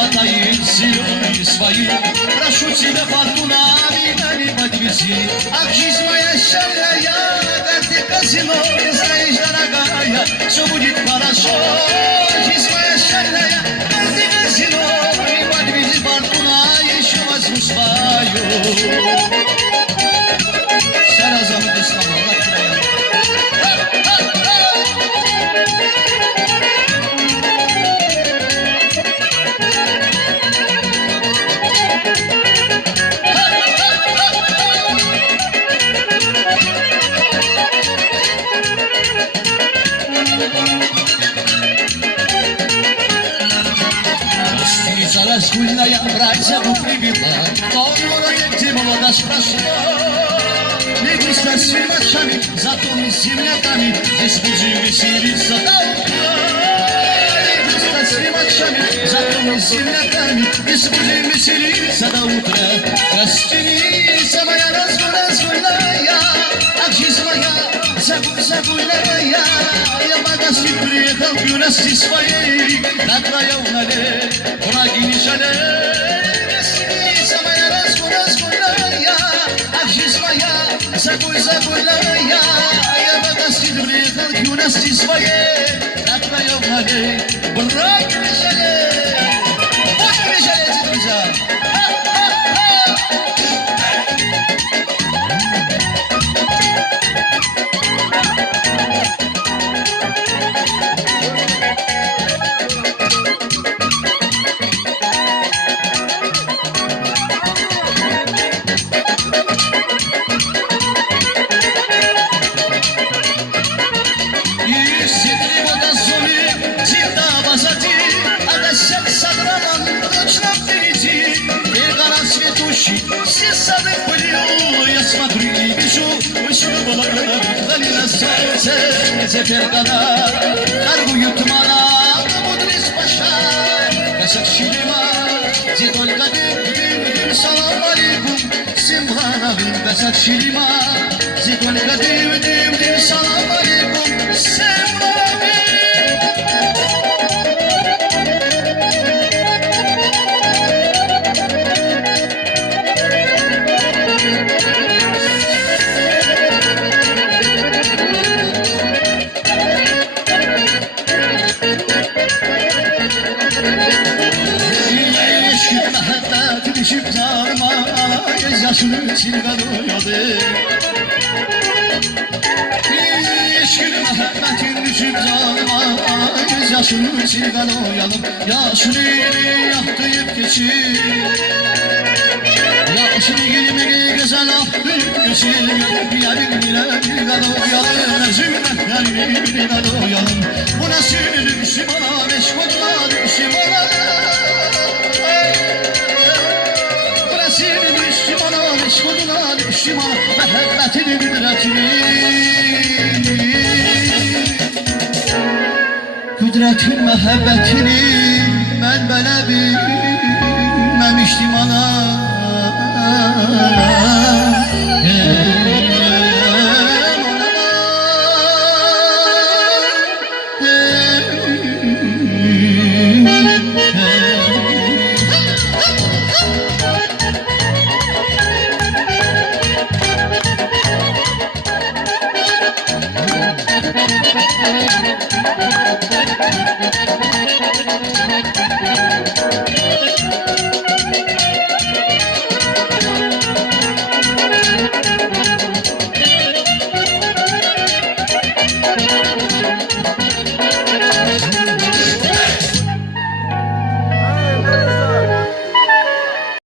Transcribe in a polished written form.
мотает зеленые свои. Прошу тебя, фортуна, меня не подвези. Ах, жизнь моя счастливая, как ты казино, ты знаешь, дорогая, все будет хорошо. Жизнь моя счастливая, как ты казино, не подвези, фортуна, еще возьму свою. Саразамı Müslüman, Allah kiraya. Разгульная братья привела, но где молодость прошла. Не грустно с фильмачами, зато мы с земляками здесь будем веселиться до утра. Не грустно с фильмачами, зато мы с земляками здесь будем веселиться до утра. Растеница моя разгульная, ах, жизнь моя загульная. Я в магазин приехал к юности своей, на края унале, враги не жалеют. Растеница моя разгульная, ах, жизнь моя загульная. Я в магазин приехал к юности своей, на края унале, враги не жалеют. Вот не жалейте, друзья. Все сады пылил, я смотрю и вижу, вышла была вдали на солнце. Теперь года торгуют мана, мудрость паша. Косяк щелема, где только дым, салам алейкум, симлановым. Косяк щелема, где только дым, салам алейкум, симлановым. Düşüp zarma, yaşını silga doyadı. Eşkül Mehmet'in düşüp zarma, yaşını silga doyalım. Yaşını yaktıyıp geçir. Yaşını girmeli güzel ahtıyıp geçir. Yarın bile bir doyalım, özümden bir doyalım. Bu nasıl düşüm ona, meşgullar düşüm ona. Meşguluna düşman, mehbbetini Kudretin mehbbetini ben böyle bilmemiştim ana.